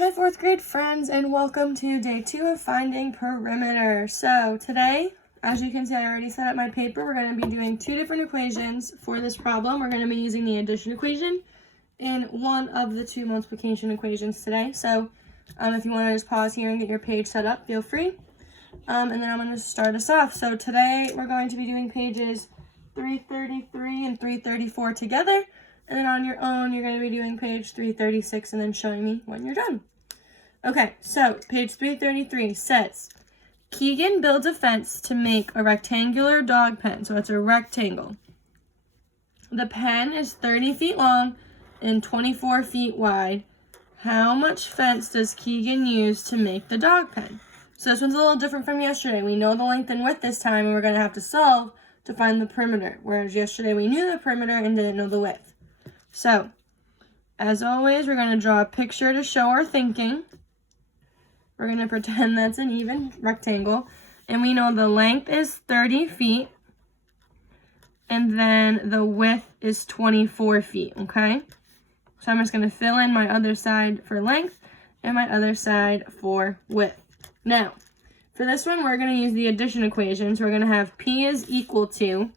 Hi, fourth grade friends, and welcome to day 2 of finding perimeter. So today, as you can see, I already set up my paper. We're going to be doing 2 different equations for this problem. We're going to be using the addition equation and one of the 2 multiplication equations today. So if you want to just pause here and get your page set up, feel free. And then I'm going to start us off. So today, we're going to be doing pages 333 and 334 together. And then on your own, you're going to be doing page 336 and then showing me when you're done. Okay, so page 333 says, Keegan builds a fence to make a rectangular dog pen. So it's a rectangle. The pen is 30 feet long and 24 feet wide. How much fence does Keegan use to make the dog pen? So this one's a little different from yesterday. We know the length and width this time, and we're going to have to solve to find the perimeter. Whereas yesterday we knew the perimeter and didn't know the width. So, as always, we're going to draw a picture to show our thinking. We're going to pretend that's an even rectangle. And we know the length is 30 feet. And then the width is 24 feet, okay? So I'm just going to fill in my other side for length and my other side for width. Now, for this one, we're going to use the addition equation. So we're going to have P is equal to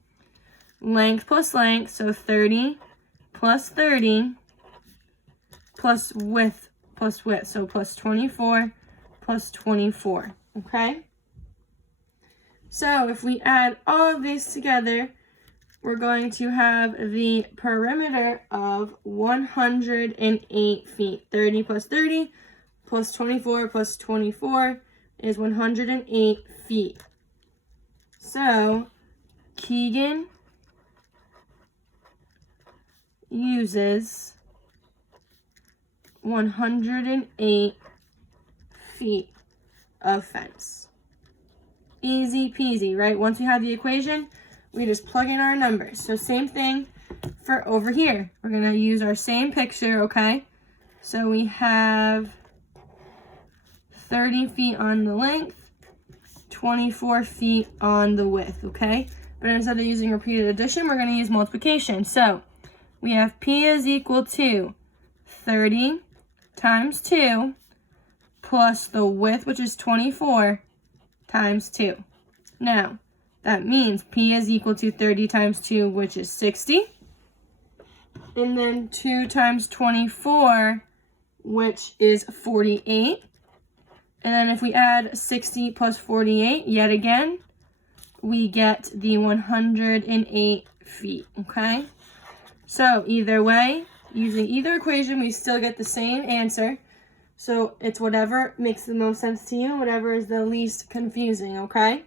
length plus length, so 30 plus 30 plus width, so plus 24 plus 24, okay? So if we add all of these together, we're going to have the perimeter of 108 feet. 30 plus 30 plus 24 plus 24 is 108 feet. So Keegan uses 108 feet of fence. Easy peasy, right? Once we have the equation, we just plug in our numbers. So same thing for over here. We're going to use our same picture, okay? So we have 30 feet on the length, 24 feet on the width, okay? But instead of using repeated addition, we're going to use multiplication. So we have P is equal to 30 times 2 plus the width, which is 24, times 2. Now, that means P is equal to 30 times 2, which is 60. And then 2 times 24, which is 48. And then if we add 60 plus 48, yet again, we get the 108 feet, okay? So either way, using either equation, we still get the same answer. So it's whatever makes the most sense to you, whatever is the least confusing, okay?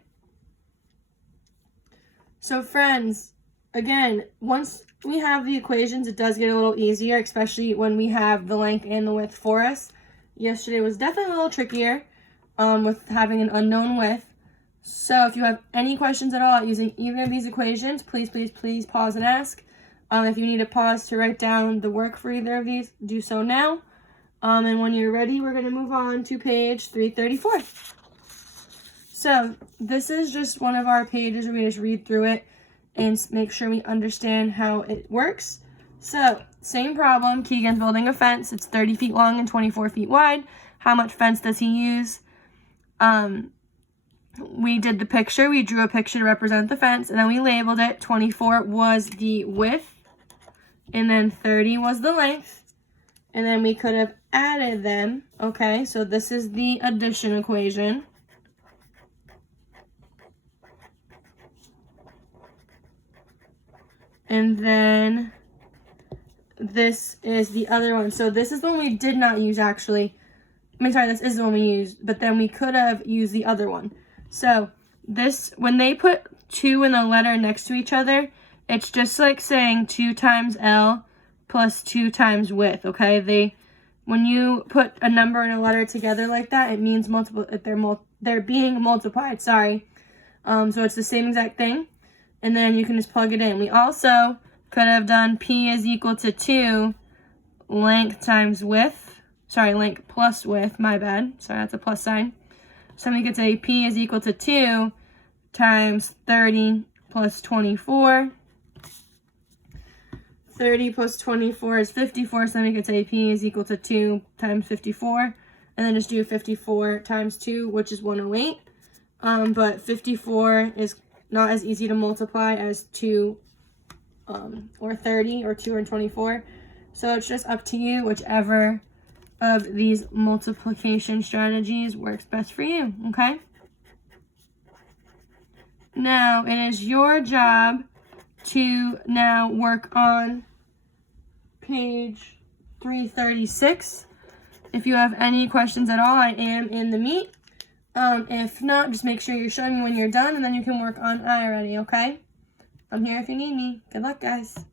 So friends, again, once we have the equations, it does get a little easier, especially when we have the length and the width for us. Yesterday was definitely a little trickier with having an unknown width. So if you have any questions at all using either of these equations, please pause and ask. If you need a pause to write down the work for either of these, do so now. And when you're ready, we're going to move on to page 334. So this is just one of our pages where we just read through it and make sure we understand how it works. So same problem. Keegan's building a fence. It's 30 feet long and 24 feet wide. How much fence does he use? We did the picture. We drew a picture to represent the fence, and then we labeled it. 24 was the width, and then 30 was the length. And then we could have added them, okay? So this is the addition equation. And then this is the other one. So this is the one we did not use, actually. This is the one we used, but then we could have used the other one. So this, when they put 2 in the letter next to each other, it's just like saying 2 times L plus 2 times width, okay? When you put a number and a letter together like that, it means they're being multiplied, sorry. So it's the same exact thing. And then you can just plug it in. We also could have done P is equal to 2 length times width. Sorry, length plus width, my bad. Sorry, that's a plus sign. So we could say P is equal to 2 times 30 plus 24. 30 plus 24 is 54, so then we could say P is equal to 2 times 54. and then just do 54 times 2, which is 108. But 54 is not as easy to multiply as 2 or 30 or 224. So it's just up to you, whichever of these multiplication strategies works best for you, okay? Now, it is your job to now work on page 336. If you have any questions at all, I am in the meet. If not, just make sure you're showing me when you're done, and then you can work on I already, okay? I'm here if you need me. Good luck, guys.